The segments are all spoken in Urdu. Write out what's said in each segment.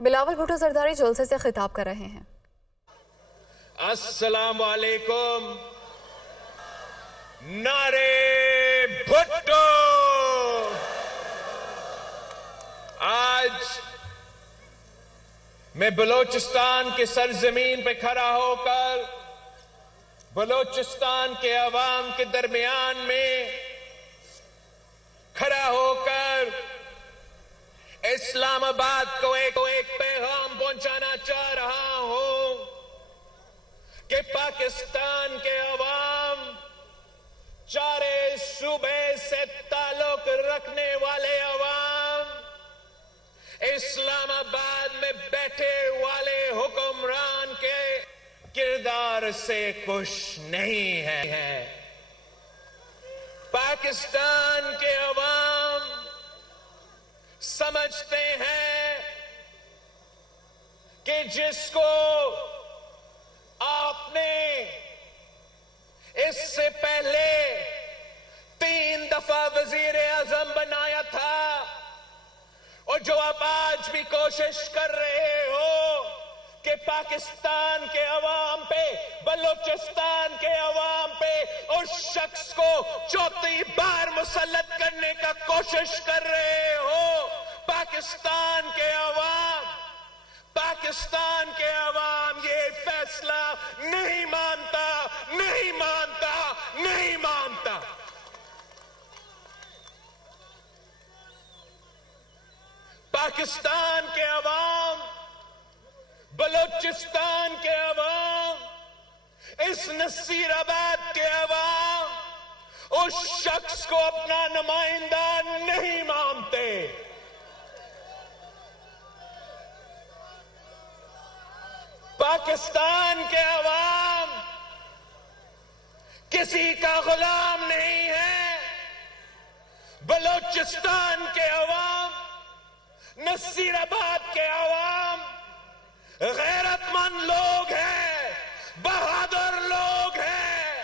بلاول بھٹو زرداری جلسے سے خطاب کر رہے ہیں۔ السلام علیکم۔ نعرے بھٹو۔ آج میں بلوچستان کے سرزمین پہ کھڑا ہو کر بلوچستان کے عوام کے درمیان میں کھڑا ہو کر اسلام آباد کو ایک پیغام پہنچانا چاہ رہا ہوں کہ پاکستان کے عوام، چارے صوبے سے تعلق رکھنے والے عوام، اسلام آباد میں بیٹھے والے حکمران کے کردار سے خوش نہیں ہے۔ پاکستان کے عوام سمجھتے ہیں کہ جس کو آپ نے اس سے پہلے 3 دفعہ وزیر اعظم بنایا تھا، اور جو آپ آج بھی کوشش کر رہے ہو کہ پاکستان کے عوام پہ، بلوچستان کے عوام پہ اس شخص کو چوتھی بار مسلط کرنے کا کوشش کر رہے ہو، پاکستان کے عوام یہ فیصلہ نہیں مانتا۔ پاکستان کے عوام، بلوچستان کے عوام، اس نصیر آباد کے عوام اس شخص کو اپنا نمائندہ نہیں مانتے۔ پاکستان کے عوام کسی کا غلام نہیں ہے۔ بلوچستان کے عوام، نصیر آباد کے عوام غیرت مند لوگ ہیں، بہادر لوگ ہیں،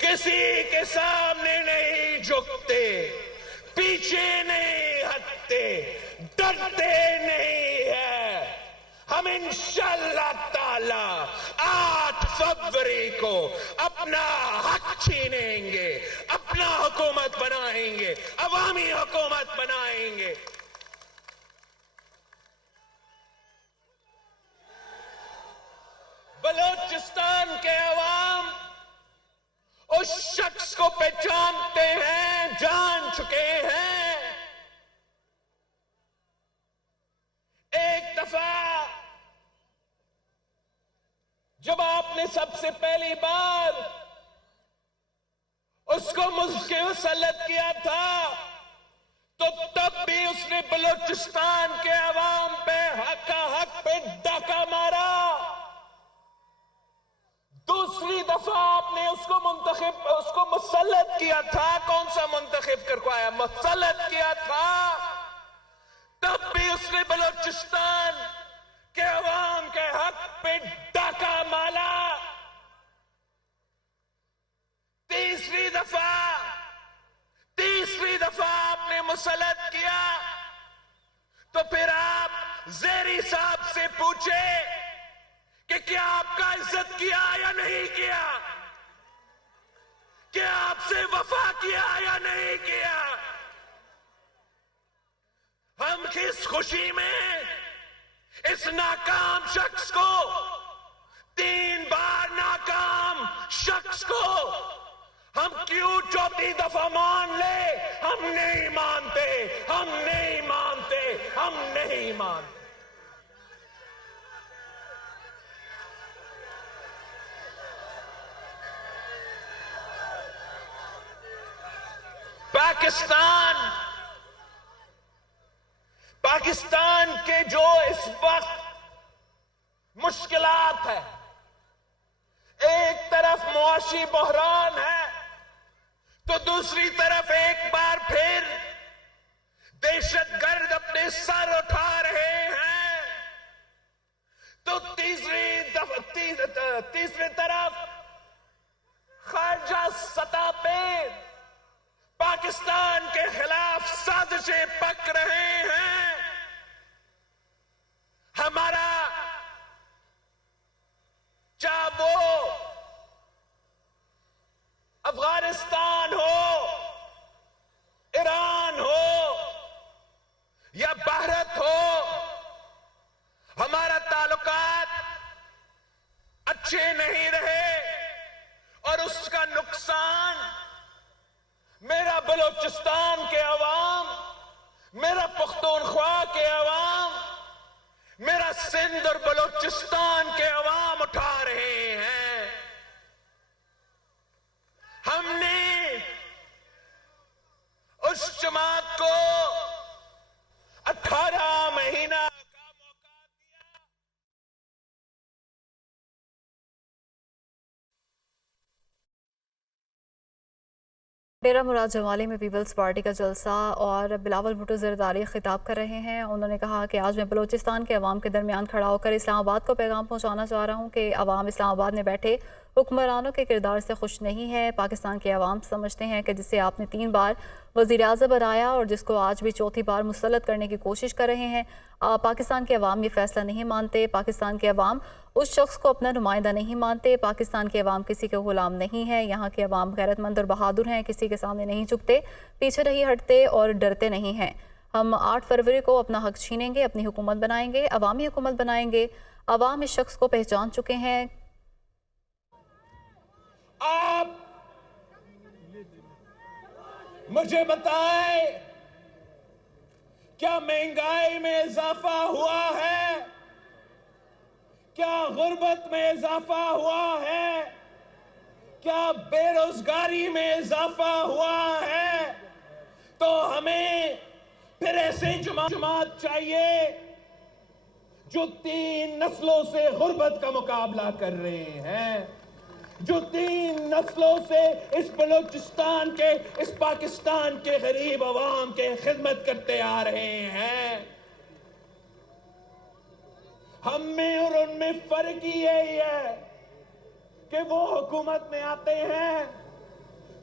کسی کے سامنے نہیں جھکتے، پیچھے نہیں ہٹتے، ڈرتے نہیں ہے۔ ہم انشاءاللہ تعالی 8 فروری کو اپنا حق چھینیں گے، اپنا حکومت بنائیں گے، عوامی حکومت بنائیں گے۔ بلوچستان کے عوام اس شخص کو پہچانتے ہیں، جان چکے ہیں۔ ایک دفعہ جب آپ نے سب سے پہلی بار اس کو ملک کے مسلط کیا تھا تو تب بھی اس نے بلوچستان کے عوام پہ حق پہ ڈاکہ مارا۔ دوسری دفعہ آپ نے اس کو مسلط کیا تھا، کون سا منتخب کر کو آیا، مسلط کیا تھا، تب بھی اس نے بلوچستان کے عوام کے حق پہ ڈاکہ مارا۔ تیسری دفعہ آپ نے مسلط کیا تو پھر آپ زیری صاحب سے پوچھے کہ کیا آپ کا عزت کیا یا نہیں کیا، کیا آپ سے وفا کیا یا نہیں کیا۔ ہم کس خوشی میں اس ناکام شخص کو، 3 بار ناکام شخص کو ہم کیوں چوتھی دفعہ مان لے؟ ہم نہیں مانتے۔ پاکستان کے جو اس وقت مشکلات ہے، ایک طرف معاشی بحران ہے تو دوسری طرف ایک بار پھر دہشت گرد اپنے سر اٹھا رہے ہیں، تو تیسری طرف خارجہ سطح پہ پاکستان کے خلاف سازش بچے پک رہے ہیں. ہمارا چاہے وہ افغانستان ہو، ایران ہو یا بھارت ہو، ہمارا تعلقات اچھے نہیں رہے اور اس کا نقصان میرا بلوچستان کے عوام، میرا پختونخوا کے عوام، میرا سندھ اور بلوچستان کے عوام اٹھا رہے ہیں. ہم نے اس جماعت کو 18 مہینہ کا موقع دیا. ڈیرہ مراد جمالی میں پیپلز پارٹی کا جلسہ اور بلاول بھٹو زرداری خطاب کر رہے ہیں. انہوں نے کہا کہ آج میں بلوچستان کے عوام کے درمیان کھڑا ہو کر اسلام آباد کو پیغام پہنچانا چاہ رہا ہوں کہ عوام اسلام آباد میں بیٹھے حکمرانوں کے کردار سے خوش نہیں ہے. پاکستان کے عوام سمجھتے ہیں کہ جسے آپ نے 3 بار وزیر اعظم بنایا اور جس کو آج بھی 4تھی بار مسلط کرنے کی کوشش کر رہے ہیں، پاکستان کے عوام یہ فیصلہ نہیں مانتے. پاکستان کے عوام اس شخص کو اپنا نمائندہ نہیں مانتے. پاکستان کے عوام کسی کے غلام نہیں ہے. یہاں کے عوام غیرت مند اور بہادر ہیں، کسی کے سامنے نہیں جھکتے، پیچھے نہیں ہٹتے اور ڈرتے نہیں ہیں. ہم 8 فروری کو اپنا حق چھینیں گے، اپنی حکومت بنائیں گے، عوامی حکومت بنائیں گے. عوام اس شخص کو پہچان چکے ہیں. آپ مجھے بتائیں، کیا مہنگائی میں اضافہ ہوا ہے؟ کیا غربت میں اضافہ ہوا ہے؟ کیا بے روزگاری میں اضافہ ہوا ہے؟ تو ہمیں پھر ایسے جماعت چاہیے جو 3 نسلوں سے غربت کا مقابلہ کر رہے ہیں، جو 3 نسلوں سے اس بلوچستان کے، اس پاکستان کے غریب عوام کے خدمت کرتے آ رہے ہیں. ہم میں اور ان میں فرق یہی ہے کہ وہ حکومت میں آتے ہیں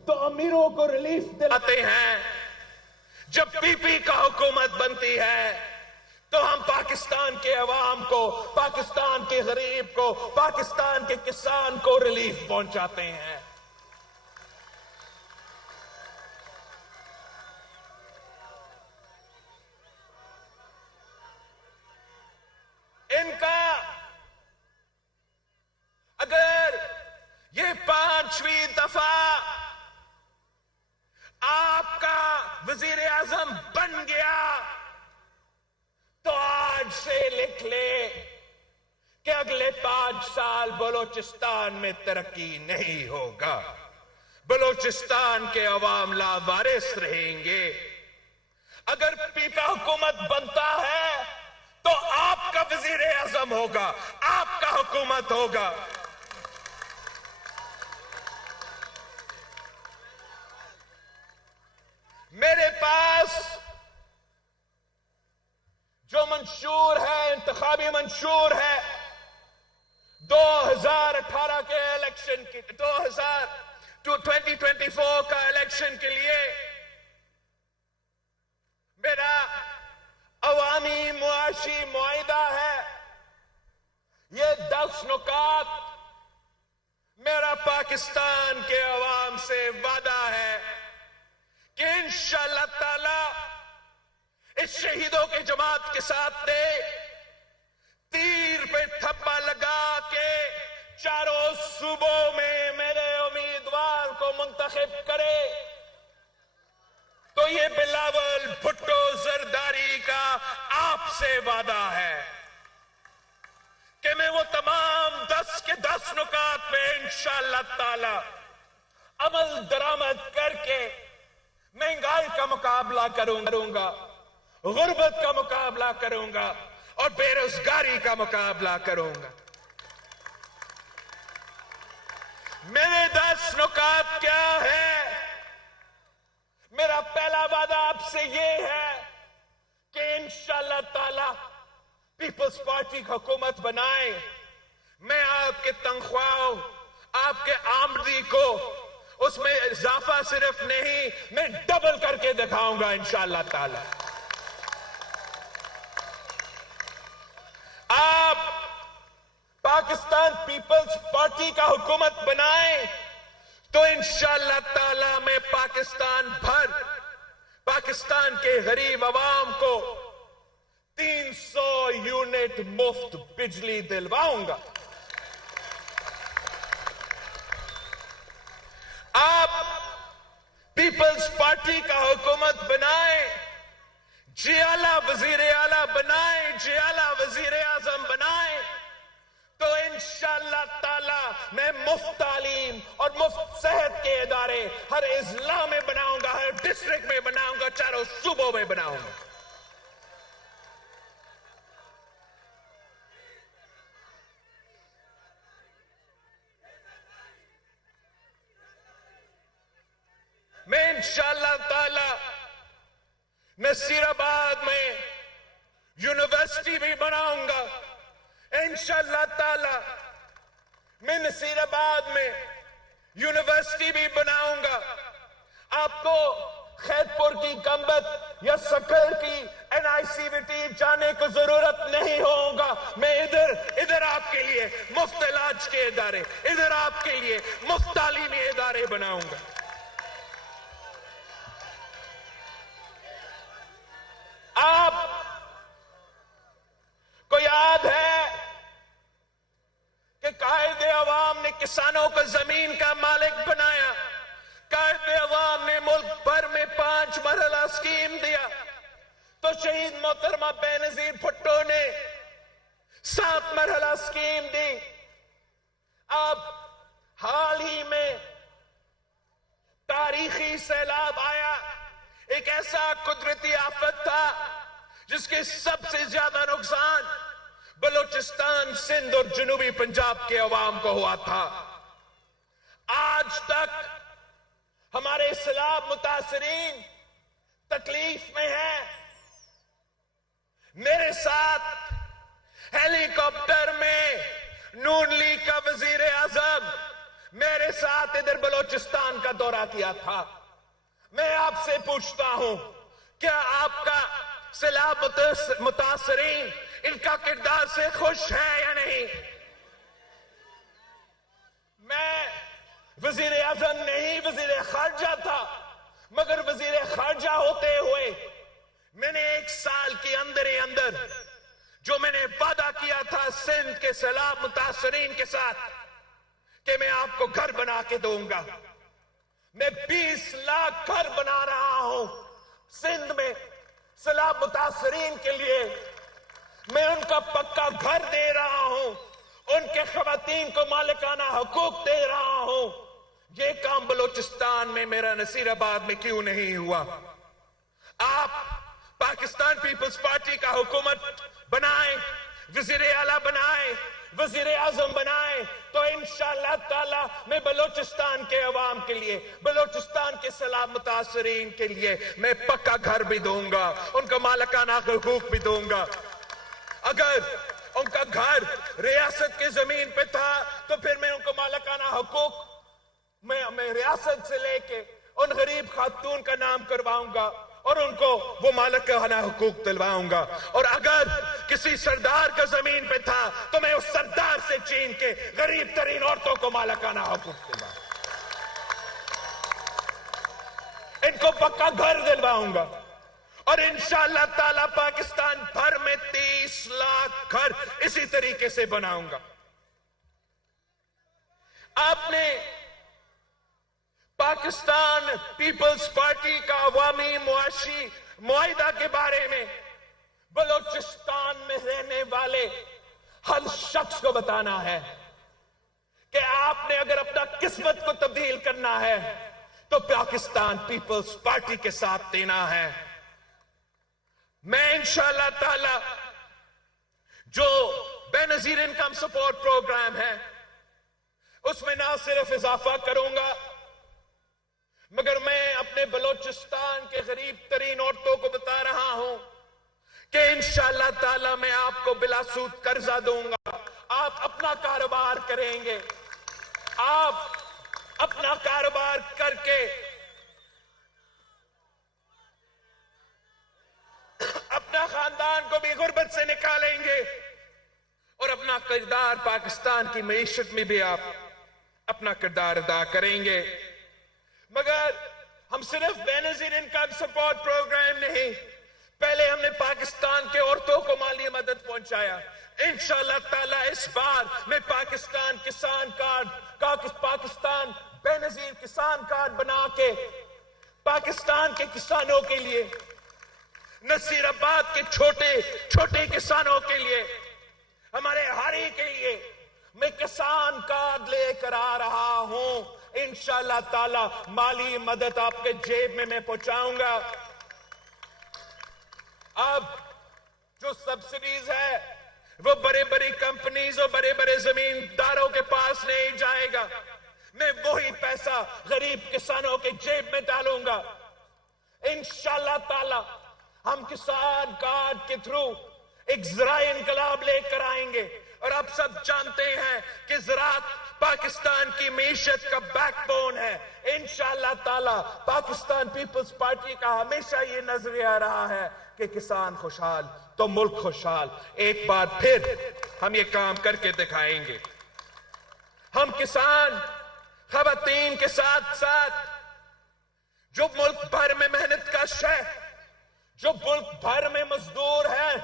تو امیروں کو ریلیف دلاتے ہیں. جب پی پی کا حکومت بنتی ہے تو ہم پاکستان کے عوام کو، پاکستان کے غریب کو، پاکستان کے کسان کو ریلیف پہنچاتے ہیں. ان کا اگر یہ 5ویں دفعہ آپ کا وزیر اعظم بن گیا تو آج سے لکھ لے کہ اگلے 5 سال بلوچستان میں ترقی نہیں ہوگا. بلوچستان کے عوام لاوارث رہیں گے. اگر پی پی حکومت بنتا ہے تو آپ کا وزیر اعظم ہوگا، آپ کا حکومت ہوگا. میرے پاس جو منشور ہے، انتخابی منشور ہے 2018 کے الیکشن کی، 2024 کا الیکشن کے لیے میرا عوامی معاشی معاہدہ ہے. یہ 10 نکات میرا پاکستان کے عوام سے وعدہ ہے کہ انشاءاللہ تعالی اس شہیدوں کے جماعت کے ساتھ دے تیر پہ تھپا لگا کے چاروں صوبوں میں میرے امیدوار کو منتخب کرے. تو یہ بلاول بھٹو زرداری کا آپ سے وعدہ ہے کہ میں وہ تمام 10 کے 10 نکات پہ انشاءاللہ تعالی عمل درآمد کر کے مہنگائی کا مقابلہ کروں گا، غربت کا مقابلہ کروں گا اور بے روزگاری کا مقابلہ کروں گا. میرے 10 نکات کیا ہے؟ میرا پہلا وعدہ آپ سے یہ ہے کہ انشاءاللہ تعالی پیپلز پارٹی کی حکومت بنائیں. میں آپ کے تنخواہوں، آپ کے آمدنی کو اس میں اضافہ صرف نہیں، میں ڈبل کر کے دکھاؤں گا انشاءاللہ تعالی. آپ پاکستان پیپلز پارٹی کا حکومت بنائیں تو انشاءاللہ تعالی میں پاکستان کے غریب عوام کو 300 یونٹ مفت بجلی دلواؤں گا. آپ پیپلز پارٹی کا حکومت بنائیں، جی اعلیٰ وزیر اعلیٰ بنائیں، جی اعلیٰ وزیر اعظم بنائیں تو انشاءاللہ تعالی میں مفت تعلیم اور مفت صحت کے ادارے ہر اضلاع میں بناؤں گا، ہر ڈسٹرکٹ میں بناؤں گا، چاروں صوبوں میں بناؤں گا. میں انشاءاللہ تعالی نصیر آباد میں یونیورسٹی بھی بناؤں گا. انشاءاللہ تعالی میں نصیر آباد میں یونیورسٹی بھی بناؤں گا. آپ کو خیرپور کی گنبد یا سکھر کی NICVT جانے کو ضرورت نہیں ہوگا. میں ادھر آپ کے لیے مفت علاج کے ادارے، ادھر آپ کے لیے مفت تعلیمی ادارے بناؤں گا. آپ کو یاد ہے کہ قائد عوام نے کسانوں کو زمین کا مالک بنایا. قائد عوام نے ملک بھر میں 5 مرحلہ اسکیم دیا تو شہید محترمہ بے نظیر بھٹو نے 7 مرحلہ اسکیم دی. اب حال ہی میں تاریخی سیلاب آیا، ایک ایسا قدرتی آفت تھا جس کے سب سے زیادہ نقصان بلوچستان، سندھ اور جنوبی پنجاب کے عوام کو ہوا تھا. آج تک ہمارے سیلاب متاثرین تکلیف میں ہیں. میرے ساتھ ہیلی کاپٹر میں نون لیگ کا وزیر اعظم میرے ساتھ ادھر بلوچستان کا دورہ کیا تھا. میں آپ سے پوچھتا ہوں، کیا آپ کا سیلاب متاثرین ان کا کردار سے خوش ہے یا نہیں؟ میں وزیر اعظم نہیں، وزیر خارجہ تھا، مگر وزیر خارجہ ہوتے ہوئے میں نے 1 سال کے اندر جو میں نے وعدہ کیا تھا سندھ کے سیلاب متاثرین کے ساتھ کہ میں آپ کو گھر بنا کے دوں گا، میں 20 لاکھ گھر بنا رہا ہوں سندھ میں سیلاب متاثرین کے لیے. میں ان کا پکا گھر دے رہا ہوں، ان کے خواتین کو مالکانہ حقوق دے رہا ہوں. یہ کام بلوچستان میں میرا نصیر آباد میں کیوں نہیں ہوا؟ آپ پاکستان پیپلز پارٹی کا حکومت بنائیں، وزیر اعلیٰ بنائیں، وزیر اعظم بنائیں تو انشاءاللہ تعالی میں بلوچستان کے عوام کے لیے، بلوچستان کے سیلاب متاثرین کے لیے میں پکا گھر بھی دوں گا، ان کا مالکانہ حقوق بھی دوں گا. اگر ان کا گھر ریاست کی زمین پہ تھا تو پھر میں ان کو مالکانہ حقوق میں ریاست سے لے کے ان غریب خاتون کا نام کرواؤں گا اور ان کو وہ مالکانہ حقوق دلواؤں گا. اور اگر کسی سردار کا زمین پہ تھا تو میں اس سردار سے چھین کے غریب ترین عورتوں کو مالکانہ حقوق دلواؤں گا، ان کو پکا گھر دلواؤں گا. اور انشاءاللہ تعالی پاکستان بھر میں 30 لاکھ گھر اسی طریقے سے بناؤں گا. آپ نے پاکستان پیپلز پارٹی کا عوامی معاشی معاہدہ کے بارے میں بلوچستان میں رہنے والے ہر شخص کو بتانا ہے کہ آپ نے اگر اپنا قسمت کو تبدیل کرنا ہے تو پاکستان پیپلز پارٹی کے ساتھ دینا ہے. میں انشاءاللہ تعالی جو بے نظیر انکم سپورٹ پروگرام ہے اس میں نہ صرف اضافہ کروں گا مگر میں اپنے بلوچستان کے غریب ترین عورتوں کو بتا رہا ہوں کہ انشاءاللہ تعالی میں آپ کو بلا سود قرضہ دوں گا. آپ اپنا کاروبار کریں گے، آپ اپنا کاروبار کر کے اپنا خاندان کو بھی غربت سے نکالیں گے اور اپنا کردار پاکستان کی معیشت میں بھی آپ اپنا کردار ادا کریں گے. مگر ہم صرف بے نظیر انکم سپورٹ پروگرام نہیں، پہلے ہم نے پاکستان کے عورتوں کو مالی مدد پہنچایا. انشاءاللہ تعالیٰ اس بار میں پاکستان کسان کارڈ، پاکستان بے نظیر کسان کارڈ بنا کے پاکستان کے کسانوں کے لیے، نصیر آباد کے چھوٹے کسانوں کے لیے، ہمارے ہاری کے لیے میں کسان کارڈ لے کر آ رہا ہوں. انشاءاللہ تعالی مالی مدد آپ کے جیب میں پہنچاؤں گا. اب جو سبسڈیز ہے وہ بڑے کمپنیز اور بڑے زمینداروں کے پاس نہیں جائے گا، میں وہی پیسہ غریب کسانوں کے جیب میں ڈالوں گا. انشاءاللہ تعالی ہم کسان کارڈ کے تھرو ایک زرعی انقلاب لے کر آئیں گے. اور آپ سب جانتے ہیں کہ زراعت پاکستان کی معیشت کا بیک بون ہے. انشاءاللہ تعالی پاکستان پیپلز پارٹی کا ہمیشہ یہ نظریہ رہا ہے کہ کسان خوشحال تو ملک خوشحال. ایک بار پھر ہم یہ کام کر کے دکھائیں گے. ہم کسان خواتین کے ساتھ ساتھ جو ملک بھر میں محنت کش ہے، جو ملک بھر میں مزدور ہیں،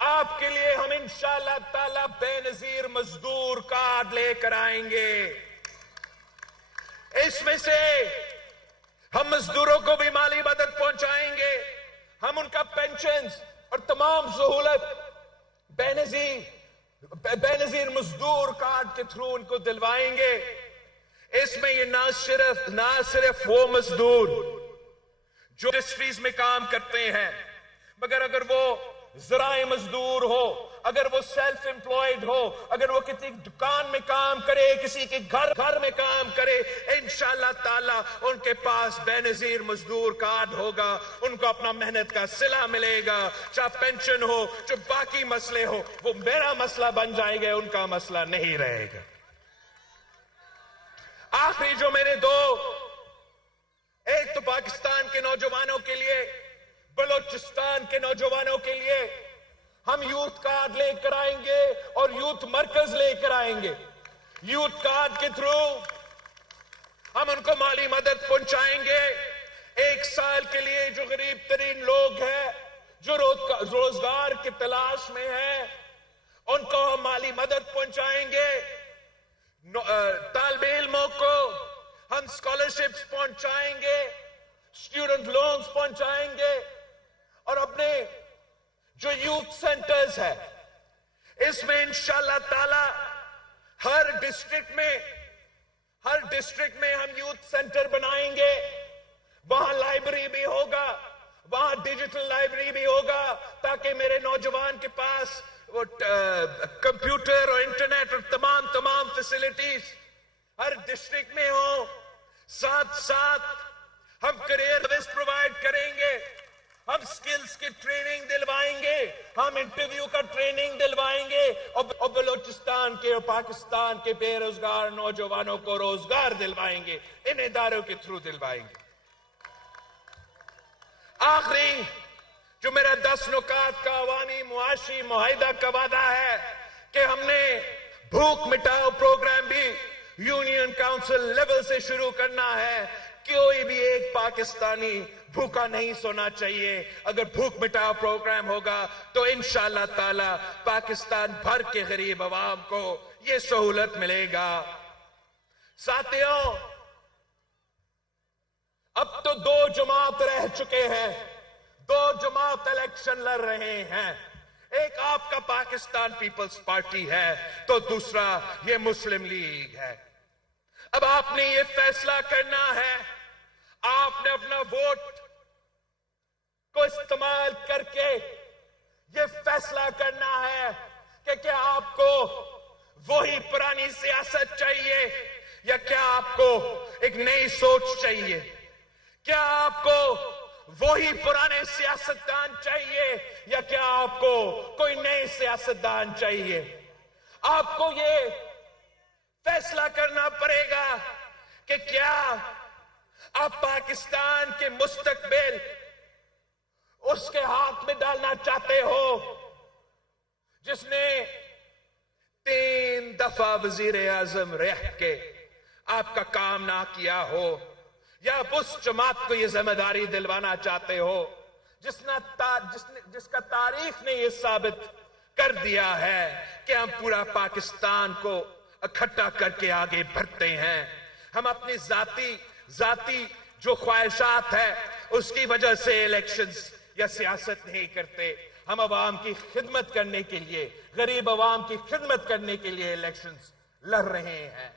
آپ کے لیے ہم انشاءاللہ تعالی بے نظیر مزدور کارڈ لے کر آئیں گے. اس میں سے ہم مزدوروں کو بھی مالی مدد پہنچائیں گے. ہم ان کا پینشنز اور تمام سہولت بے نظیر مزدور کارڈ کے تھرو ان کو دلوائیں گے. اس میں یہ نہ صرف وہ مزدور جو انڈسٹریز میں کام کرتے ہیں، مگر اگر وہ زراعی مزدور ہو، اگر وہ سیلف امپلائڈ ہو، اگر وہ کسی دکان میں کام کرے، کسی کے گھر میں کام کرے، انشاءاللہ تعالی ان کے پاس بے نظیر مزدور کارڈ ہوگا. ان کو اپنا محنت کا صلہ ملے گا. چاہے پینشن ہو، جو باقی مسئلے ہو، وہ میرا مسئلہ بن جائے گا، ان کا مسئلہ نہیں رہے گا. آخری جو میرے دو، ایک تو پاکستان کے نوجوانوں کے لیے، بلوچستان کے نوجوانوں کے لیے ہم یوتھ کارڈ لے کر آئیں گے اور یوتھ مرکز لے کر آئیں گے. یوتھ کارڈ کے تھرو ہم ان کو مالی مدد پہنچائیں گے. 1 سال کے لیے جو غریب ترین لوگ ہیں، جو روزگار کی تلاش میں ہیں، ان کو ہم مالی مدد پہنچائیں گے. طالب علموں کو ہم اسکالرشپس پہنچائیں گے، اسٹوڈنٹ لونز پہنچائیں گے. اور اپنے جو یوتھ سینٹرز ہے، اس میں انشاءاللہ تعالی ہر ڈسٹرکٹ میں ہم یوتھ سینٹر بنائیں گے. وہاں لائبریری بھی ہوگا، وہاں ڈیجیٹل لائبریری بھی ہوگا، تاکہ میرے نوجوان کے پاس وہ کمپیوٹر اور انٹرنیٹ اور تمام فیسلٹیز ہر ڈسٹرکٹ میں ہوں. ساتھ ہم کریئر سروس پرووائڈ کریں گے، ہم سکلز کی ٹریننگ دلوائیں گے، ہم انٹرویو کا ٹریننگ دلوائیں گے، اور بلوچستان کے اور پاکستان کے بے روزگار نوجوانوں کو روزگار دلوائیں گے، ان اداروں کے تھرو دلوائیں گے. آخری جو میرا 10 نکات کا عوامی معاشی معاہدہ کا وعدہ ہے کہ ہم نے بھوک مٹاؤ پروگرام بھی یونین کاؤنسل لیول سے شروع کرنا ہے. کوئی بھی ایک پاکستانی بھوکا نہیں سونا چاہیے. اگر بھوک مٹاؤ پروگرام ہوگا تو انشاءاللہ تعالی پاکستان بھر کے غریب عوام کو یہ سہولت ملے گا. ساتھیوں، اب تو 2 جماعت رہ چکے ہیں، 2 جماعت الیکشن لڑ رہے ہیں. ایک آپ کا پاکستان پیپلز پارٹی ہے تو دوسرا یہ مسلم لیگ ہے. اب آپ نے یہ فیصلہ کرنا ہے، آپ نے اپنا ووٹ کو استعمال کر کے یہ فیصلہ کرنا ہے کہ کیا آپ کو وہی پرانی سیاست چاہیے یا کیا آپ کو ایک نئی سوچ چاہیے. کیا آپ کو وہی پرانے سیاستدان چاہیے یا کیا آپ کو کوئی نئے سیاستدان چاہیے. آپ کو یہ فیصلہ کرنا پڑے گا کہ کیا آپ پاکستان کے مستقبل اس کے ہاتھ میں ڈالنا چاہتے ہو جس نے 3 دفعہ وزیر اعظم رہ کے آپ کا کام نہ کیا ہو، یا آپ اس جماعت کو یہ ذمہ داری دلوانا چاہتے ہو جس کا تاریخ نے یہ ثابت کر دیا ہے کہ ہم پورا پاکستان کو اکٹھا کر کے آگے بڑھتے ہیں، ہم اپنی ذاتی جو خواہشات ہے اس کی وجہ سے الیکشنز یا سیاست نہیں کرتے، ہم عوام کی خدمت کرنے کے لیے، غریب عوام کی خدمت کرنے کے لیے الیکشنز لڑ رہے ہیں۔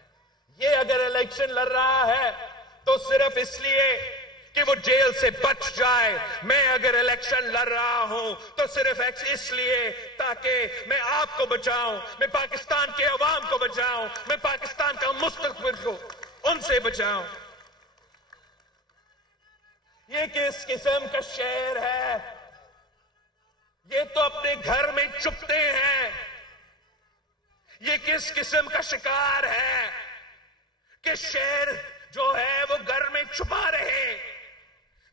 یہ اگر الیکشن لڑ رہا ہے تو صرف اس لیے کہ وہ جیل سے بچ جائے، میں اگر الیکشن لڑ رہا ہوں تو صرف اس لیے تاکہ میں آپ کو بچاؤں، میں پاکستان کے عوام کو بچاؤں، میں پاکستان کا مستقبل کو ان سے بچاؤں۔ یہ کس قسم کا شعر ہے؟ یہ تو اپنے گھر میں چھپتے ہیں۔ یہ کس قسم کا شکار ہے کہ شعر جو ہے وہ گھر میں چھپا رہے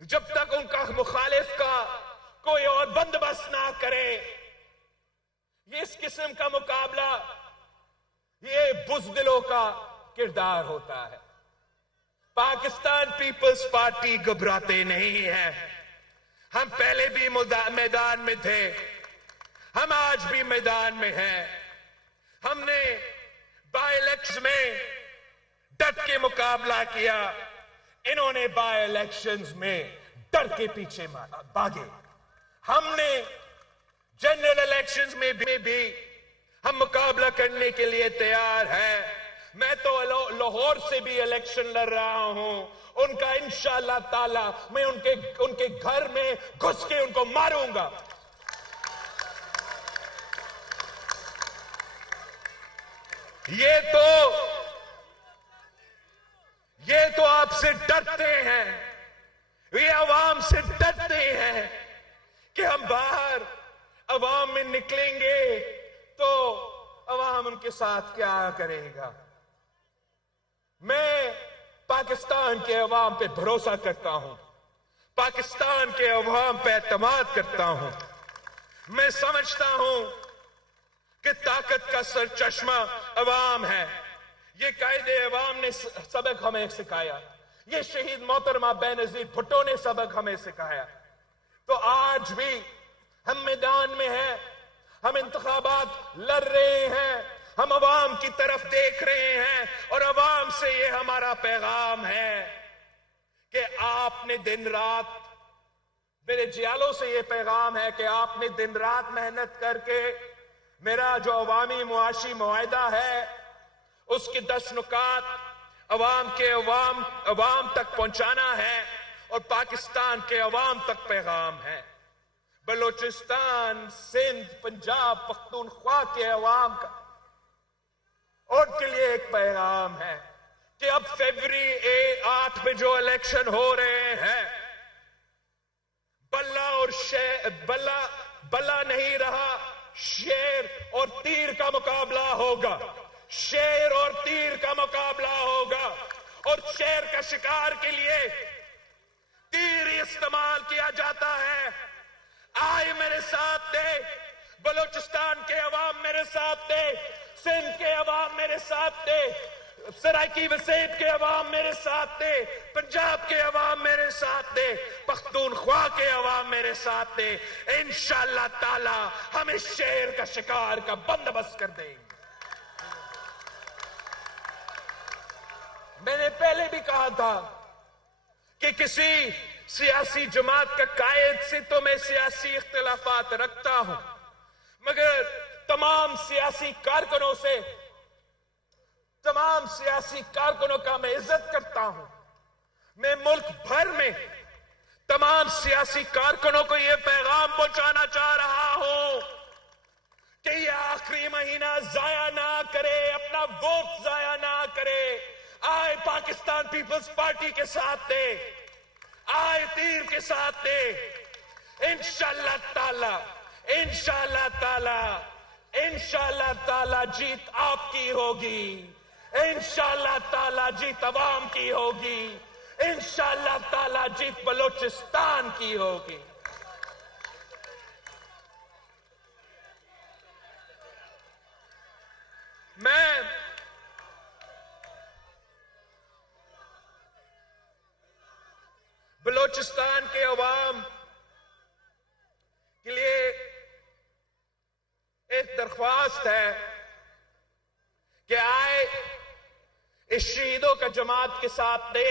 جب تک ان کا مخالف کا کوئی اور بندوبست نہ کرے۔ یہ اس قسم کا مقابلہ یہ بزدلوں کا کردار ہوتا ہے۔ پاکستان پیپلز پارٹی گھبراتے نہیں ہے، ہم پہلے بھی میدان میں تھے، ہم آج بھی میدان میں ہیں۔ ہم نے بائی الیکشن میں ڈٹ کے مقابلہ کیا، انہوں نے بائی الیکشنز میں ڈر کے پیچھے بھاگے۔ ہم نے جنرل الیکشنز میں بھی ہم مقابلہ کرنے کے لیے تیار ہیں۔ میں تو لاہور سے بھی الیکشن لڑ رہا ہوں، ان کا انشاءاللہ تعالی میں ان کے گھر میں گھس کے ان کو ماروں گا۔ یہ تو آپ سے ڈرتے ہیں، یہ عوام سے ڈرتے ہیں کہ ہم باہر عوام میں نکلیں گے تو عوام ان کے ساتھ کیا کرے گا۔ میں پاکستان کے عوام پہ بھروسہ کرتا ہوں، پاکستان کے عوام پہ اعتماد کرتا ہوں۔ میں سمجھتا ہوں کہ طاقت کا سرچشمہ عوام ہے۔ یہ قائد عوام نے سبق ہمیں سکھایا، یہ شہید محترمہ بینظیر بھٹو نے سبق ہمیں سکھایا۔ تو آج بھی ہم میدان میں ہیں، ہم انتخابات لڑ رہے ہیں، ہم عوام کی طرف دیکھ رہے ہیں، اور عوام سے یہ ہمارا پیغام ہے کہ آپ نے دن رات، میرے جیالوں سے یہ پیغام ہے کہ آپ نے دن رات محنت کر کے میرا جو عوامی معاشی معاہدہ ہے اس کے 10 نکات عوام تک پہنچانا ہے، اور پاکستان کے عوام تک پیغام ہے۔ بلوچستان، سندھ، پنجاب، پختونخوا کے عوام کا ان کے لیے ایک پیغام ہے کہ اب فروری 8 میں جو الیکشن ہو رہے ہیں، بلا نہیں رہا، شیر اور تیر کا مقابلہ ہوگا، شیر اور تیر کا مقابلہ ہوگا، اور شیر کا شکار کے لیے تیر استعمال کیا جاتا ہے۔ آئے میرے ساتھ دے، بلوچستان کے عوام میرے ساتھ دے، سندھ کے عوام میرے ساتھ دے، سرائکی وسیب کے عوام میرے ساتھ دے، پنجاب کے عوام میرے ساتھ دے، پختونخوا کے عوام میرے ساتھ دے۔ انشاءاللہ تعالی ہم اس شیر کا شکار کا بندوبست کر دیں گے۔ میں نے پہلے بھی کہا تھا کہ کسی سیاسی جماعت کا قائد سے تو میں سیاسی اختلافات رکھتا ہوں، مگر تمام سیاسی کارکنوں کا میں عزت کرتا ہوں۔ میں ملک بھر میں تمام سیاسی کارکنوں کو یہ پیغام پہنچانا چاہ رہا ہوں کہ یہ آخری مہینہ ضائع نہ کرے، اپنا ووٹ ضائع نہ کرے۔ آئے پاکستان پیپلز پارٹی کے ساتھ دے، آئے تیر کے ساتھ دے۔ انشاءاللہ تعالی جیت آپ کی ہوگی، انشاءاللہ تعالی جیت عوام کی ہوگی، انشاءاللہ تعالی جیت بلوچستان کی ہوگی۔ میں بلوچستان کے عوام کے لیے ایک درخواست ہے کہ آئے اس شہیدوں کا جماعت کے ساتھ دے